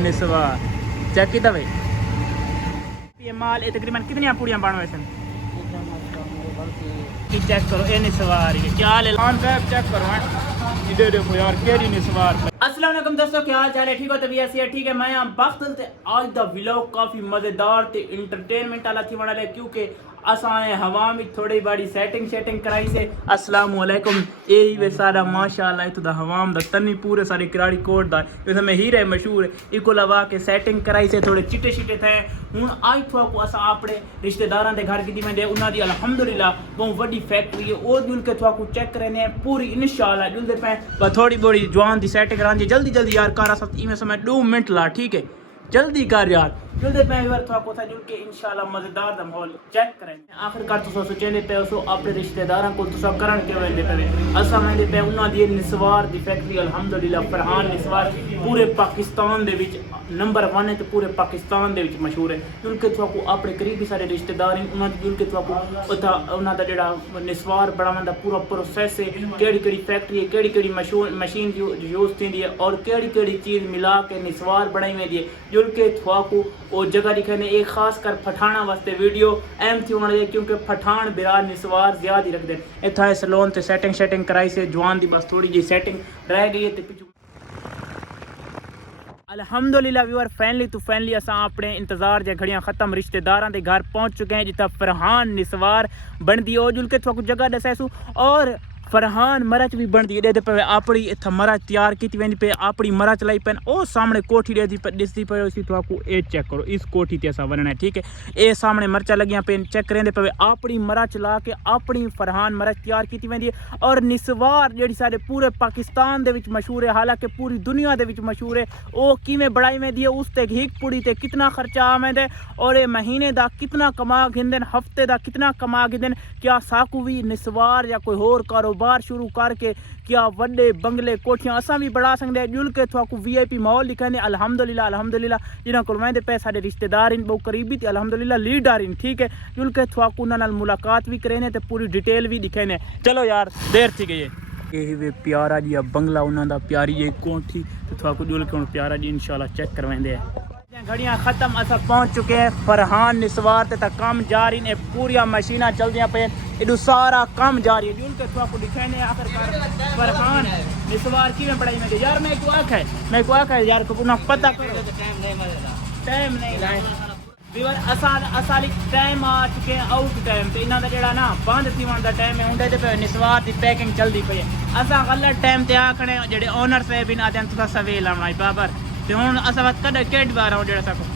निस्वार check किया भाई ये माल ये तकरीबन कितनी पूड़ियाँ बन वैसे चेक करो ये निस्वार क्या ले चेक करो इधर देखो यार केरी निस्वार। अस्सलाम वालेकुम दोस्तों, क्या हाल चाल है? ठीक हो? तबीयत से ठीक है। मैं यहाँ बख्तल ते आज दा व्लॉग काफ़ी मज़ेदार ते इंटरटेनमेंट वाला थी बना है क्योंकि असाने हवा में थोड़ी बड़ी सेटिंग कराई से। अस्सलाम वालेकुम यही वे सारा माशाल्लाह तो दा हवाम दा तन्नी पूरे सारे किराड़ी कोट दा वैसे में हीरे मशहूर इको लवा के सेटिंग कराई से थोड़े चिट्टे थे। हूँ आई थो को असा अपने रिश्तेदारों के घर की मैं उन्होंने अल्हम्दुलिल्लाह बहुत बड़ी फैक्ट्री है और उनके थोड़ा को चेक करने पूरी इंशाल्लाह जुलते पे थोड़ी बड़ी जवान की सेटिंग करानी जल्दी यार कारा सब इमें समय 2 मिनट ला ठीक है जल्दी कर यार जुलते पे थोड़ा को था जुल के इंशाल्लाह मजेदार दा माहौल चेक करें। आखिरकार तो सोचेंदे पे सो अपने रिश्तेदारों को तो करण के वेंदे पे असा वेंदे पे उन्हां दी निस्वार दी फैक्ट्री अल्हम्दुलिल्लाह फरहान निस्वार पूरे पाकिस्तान दे विच नंबर 1 है तो पूरे पाकिस्तान दे विच मशहूर है। उनके थोड़ा को अपने करीबी सारे रिश्तेदार हैं उन्हां दी उनके थोड़ा को पता उन्हां दा जेड़ा निस्वार बनावन दा पूरा प्रोसेस है केड़ी फैक्ट्री है केड़ी मशीन यूज थींदी है और केड़ी चीज़ मिला के निस्वार बनाई वेंदी है जुल के थोड़ा को और जगह दिखाने एक खास कर पठाना वास्ते वीडियो अहम थी होना चाहिए क्योंकि पठान बिरार निस्वार ज्यादा ही रखते हैं। इतना सलोन से सेटिंग कराई से जवान दी बस थोड़ी जी सेटिंग रह गई है पिछू अल्हम्दुलिल्लाह व्यूअर फैनली असा अपने इंतजार जे घड़ियां खत्म रिश्तेदारों के घर पहुंच चुके हैं जितना फरहान निस्वार बन दी जुल के थोड़ा जगह दसैसू और फरहान मरच भी बनती है पे अपनी इतना मरच तैयार की वी पे अपनी मरच लाई पेन ओ सामने कोठी दिसती पे उसी तो आपको ये चेक करो इस कोठी ते असा बनना है ठीक है। ये सामने मरचा लगियां पेन चेक करेंदे पे अपनी मरच ला के अपनी फरहान मरच तैयार की वी है और निस्वार जी सारे पूरे पाकिस्तान दे विच मशहूर है हालांकि पूरी दुनिया दे विच मशहूर है वो किमें बढ़ाई में दी उस ते हिक पुड़ी ते कितना खर्चा आमेंदे और ये महीने का कितना कमा गिंदन हफ्ते का कितना कमा गिंदन क्या साकू भी निस्वार या कोई होर कारोबार शुरू करके क्या वड्डे बंगले कोठियां असा भी बढ़ा सकते जुल के थोड़ा VIP माहौल लिखाने अल्हम्दुलिल्लाह जिन्होंने को मैंने पे सारे रिश्तेदार इन बहुत करीबी थे अल्हम्दुलिल्लाह लीडर इन ठीक है जुल के थोड़ा उन्होंने मुलाकात भी करें तो पूरी डिटेल भी दिखाने। चलो यार देर थी गई यही वे प्यारा जी बंगला उन्होंने प्यारी जी कोठी तो थोड़ा जुल के प्यारा जी इंशाल्लाह चेक करवाएंगे। घड़ियां खत्म असा पहुंच चुके हैं फरहान निस्वार ते काम जारी ने पूरी मशीना चलदियां पे इडू सारा काम जारी है जुल के थोड़ा को दिखाने आखिरकार फरहान निस्वार किवें पढ़ाई में यार मैं को आखा है यार को उन्हें पता करो टाइम नहीं व्यूअर असाली टाइम आ चुके हैं आउट टाइम तो इन्हों का जोड़ा ना बंद थी वन का टाइम है उन्हें पे निस्वार की पैकिंग चलती पई है असा गलत टाइम से आखने जो ओनर साहब इन आते तुसा सवे लाना बाबर तो हूँ अस कद केट बार आओ जो सको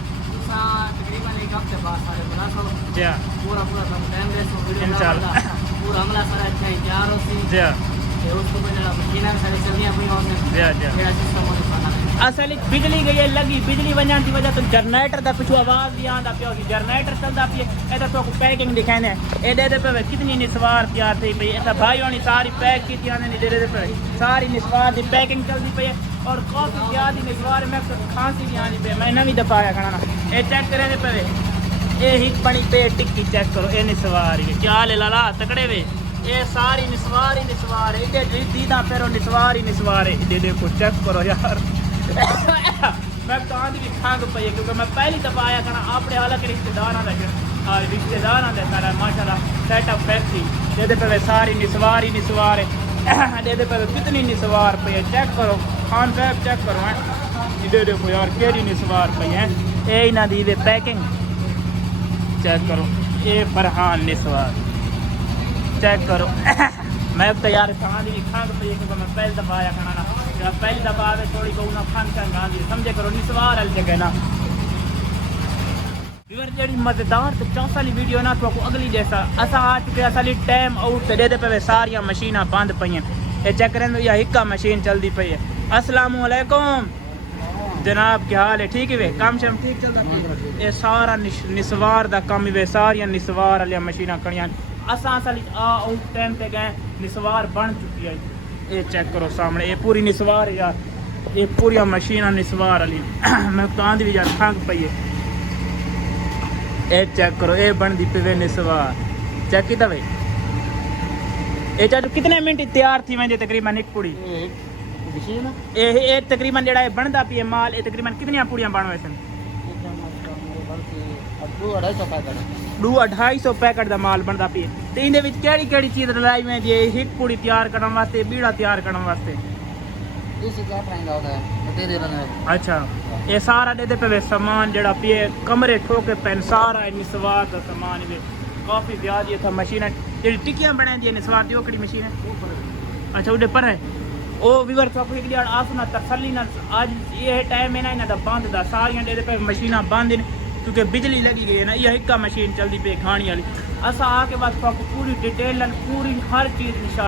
तकरीबन एक हफ्ते बाद सारे बुला सो जी पूरा सब टाइम दे सो वीडियो इंशाल्लाह पूरा हमला सारा अच्छा तैयार हो सी जी ते उसको बजा मशीना सारी चलनियां हुई होने जी जेड़ा सिस्टम होने खाना असल बिजली गई है लगी बिजली वजह की वजह तो जनरेटर का पिछू आवाज भी आंदा पियो जनरेटर चलता पिए ए तो पैकिंग दिखाने ए दे पे कितनी निस्वार तैयार थी पई ऐसा भाई होनी सारी पैक की थी आने दे पे सारी निस्वार की पैकिंग चलती पई और काफी ज्यादा निस्वार में खांसी भी आनी पे मैं नवी दफा आया खाना ये चेक करे पे ये ही बनी पे टिक्की चेक करो ये निस्वार क्या ले लाला तकड़े वे ये सारी निस्वार ही निस्वार है इधर दीदा पैरों निस्वार ही निस्वार है इधर देखो चेक करो यार मैं कहाँ भी खांग पई क्योंकि मैं पहली दफा आया करना अपने अलग रिश्तेदारों का सारा माशाल्लाह सेटअप फैक्ट्री दे पे सारी निस्वार ही निस्वार है दे पे कितनी निस्वार पई है चेक करो खान साहब चेक करो है इधर देखो यार केड़ी निस्वार पई है ये इन्हां दी पैकिंग चेक करो ये फरहान निस्वार चेक करो मैं तो यार कहाँ भी खांग पई क्योंकि मैं पहली दफा आया खाना ना पहली दफा आवे थोड़ी को ना खान गांधी समझे करो निस्वार वाली जगह ना व्यूअर जी मजेदार तो चौसाली वीडियो ना तो अगली जैसा असा आ चुके असली टाइम आउट दे पे सारिया मशीना बंद पई ये चेक करें या हिक्का मशीन चलती पई है। अस्सलाम वालेकुम जनाब क्या हाल है ठीक है वे काम शम ठीक चलता ये सारा निस्वार दा काम वे सारिया निस्वार वाली मशीना खड़ियां असा असली आउट टाइम पे गए निस्वार बन चुकी है ये चेक करो सामने ये पूरी निस्वार है यार ये पूरी मशीना निस्वार वाली मैं कहाँ भी यार खांग पई है ये चेक करो ये बनती पे निस्वार चेक किया भाई ये चाचू कितने मिनट तैयार थी मैं तकरीबन एक पूरी मशीन ਇਹ ਤਕਰੀਬਨ ਜਿਹੜਾ ਇਹ ਬਣਦਾ ਪਿਆ ਮਾਲ ਇਹ ਤਕਰੀਬਨ ਕਿੰਨੀਆਂ ਪੂੜੀਆਂ ਬਣ ਵੈਸੇ अड्डू 250 पैकेट 250 ਪੈਕਟ ਦਾ ਮਾਲ ਬਣਦਾ ਪਿਆ ਤੇ ਇਹਦੇ ਵਿੱਚ ਕਿਹੜੀ ਕਿਹੜੀ ਚੀਜ਼ ਰਲਾਈ ਮੈਂ ਜੇ ਹਿੱਟ ਪੂੜੀ ਤਿਆਰ ਕਰਨ ਵਾਸਤੇ ਬੀੜਾ ਤਿਆਰ ਕਰਨ ਵਾਸਤੇ इसी क्या महंगा होता है मटेरियल में ਅੱਛਾ ਇਹ ਸਾਰਾ ਦੇ ਪਵੇ ਸਮਾਨ ਜਿਹੜਾ ਪਿਆ ਕਮਰੇ ਠੋਕੇ ਪੈਨ ਸਾਰਾ ਇਹ ਨਿਸਵਾਰ ਦਾ ਸਮਾਨ ਇਹ ਕਾਫੀ ਜ਼ਿਆਦਾ ਇਹ ਤਾਂ ਮਸ਼ੀਨ ਜਿਹੜੀ ਟਿੱਕੀਆਂ ਬਣਾਉਂਦੀ ਨਿਸਵਾਰ ਦੀ ਉਹ ਕਿਹੜੀ ਮਸ਼ੀਨ ਹੈ ਅੱਛਾ ਉਹਦੇ ਪਰ ਹੈ ਉਹ ਵੀਵਰ ਤੋਂ ਇੱਕ ਦਿਨ ਆਸਨਾ ਤਸੱਲੀ ਨਾਲ ਅੱਜ ਇਹ ਟਾਈਮ ਹੈ ਨਾ ਇਹਨਾਂ ਦਾ ਬੰਦ ਦਾ ਸਾਰੀਆਂ ਦੇ ਪਏ ਮਸ਼ੀਨਾਂ ਬੰਦ ਨੇ क्योंकि बिजली लगी गई है ना यह एक मशीन चलती पे खाने वाली असा आके बस पूरी डिटेल पूरी हर चीज़ निशान